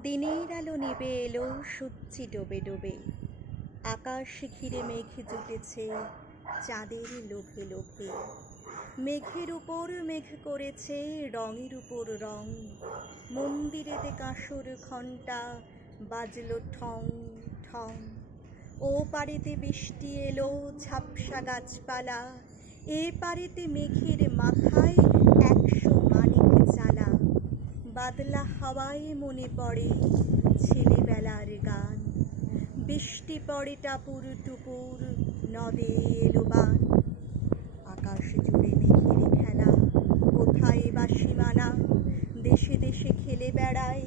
দিনের আলো নিবে এলো সূর্যি ডোবে ডোবে, আকাশ ঘিরে মেঘ জুটেছে চাঁদের লোভে লোভে। মেঘের উপর মেঘ করেছে রঙের উপর রং, মন্দিরেতে কাঁসর ঘণ্টা বাজলো ঠং ঠং। ও পারেতে বৃষ্টি এলো ঝাপসা গাছপালা, এ পারেতে মেঘের মাথায় 100 মানিক জ্বালা। বাদলা হাওয়ায় মনে পড়ে ছেলেবেলার গান, বৃষ্টি পড়ে টাপুর টুপুর নদে এলো বান। আকাশ জুড়ে মেঘের খেলা, কোথায় বা সীমানা, দেশে দেশে খেলে বেড়ায়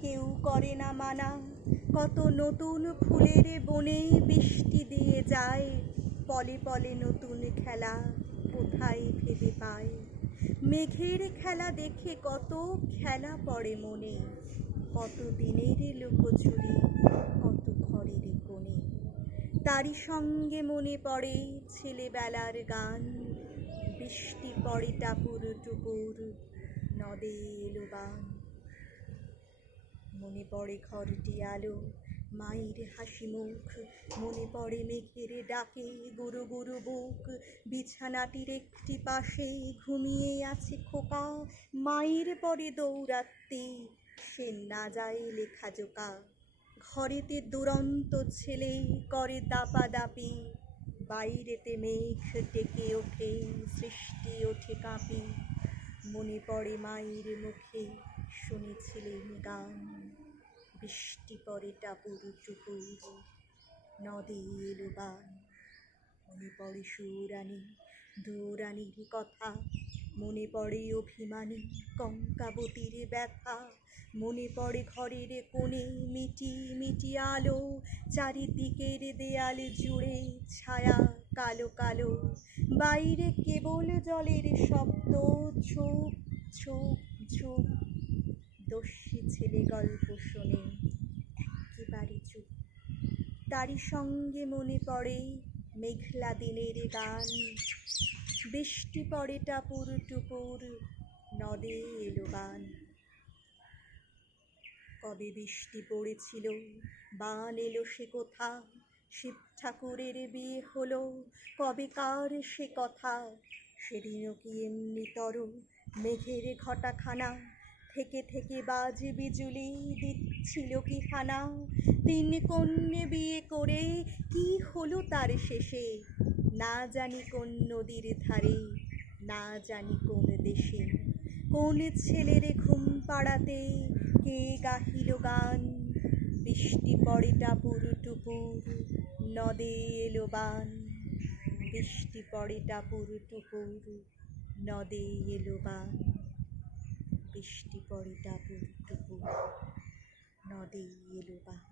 কেউ করে না মানা। কত নতুন ফুলের বনে বৃষ্টি দিয়ে যায়, পলে পলে নতুন খেলা কোথায় ভেবে পায়। মেঘের খেলা দেখে কত খেলা পড়ে মনে, কত দিনের লুকোচুরি কত ঘরের কোণে। তারই সঙ্গে মনে পড়ে ছেলেবেলার গান, বৃষ্টি পড়ে টাপুর টুপুর নদে এলো বান। মনে পড়ে ঘরটি আলো মায়ের হাসি মুখ, মনে পড়ে মেঘের ডাকে গুরু গুরু বুক। বিছানাটির একটি পাশে ঘুমিয়ে আছে খোকা, মায়ের পরে দৌড়াতে সে না যায় লেখাজোকা। ঘরেতে দুরন্ত ছেলে করে দাপাদাপি, বাইরেতে মেঘ ডেকে ওঠে সৃষ্টি ওঠে কাঁপি। মনে পড়ে মায়ের মুখে শুনেছিলেন গান, বৃষ্টি পড়ে টাপুর টুপুর নদে এলো বান। মনে পড়ে সুরানি দুরানির কথা, মনে পড়ে অভিমানী কঙ্কাবতীর ব্যথা। মনে পড়ে ঘরের কোণে মিটি মিটি আলো, চারিদিকের দেয়াল জুড়ে ছায়া কালো কালো। বাইরে কেবল জলের শব্দ ঝুপ ঝুপ ঝুপ। দস্যি ছেলে গল্প শোনে একেবারে চুপ, তারই সঙ্গে মনে পড়ে মেঘলা দিনের গান, বৃষ্টি পড়ে টাপুর টুপুর নদে এলো বান। কবে বৃষ্টি পড়েছিল বান এলো সে কোথা, শিব ঠাকুরের বিয়ে হলো কবে কার সে কথা। সেদিনও কি এমনি তর মেঘের ঘটাখানা, থেকে থেকে বাজ বিজুলি দিচ্ছিল কি হানা। 3 কন্যে বিয়ে করে কি হলো তার শেষে, না জানি কোন নদীর ধারে না জানি কোন দেশে। কোন ছেলের ঘুম পাড়াতে কে গাহিল গান, বৃষ্টি পড়ে টাপুর টুপুর নদে এলো বান। বৃষ্টি পড়ে টাপুর টুপুর নদে এলো বান। বৃষ্টি পড়ে টাপুর টুপুর নদে এলো বান।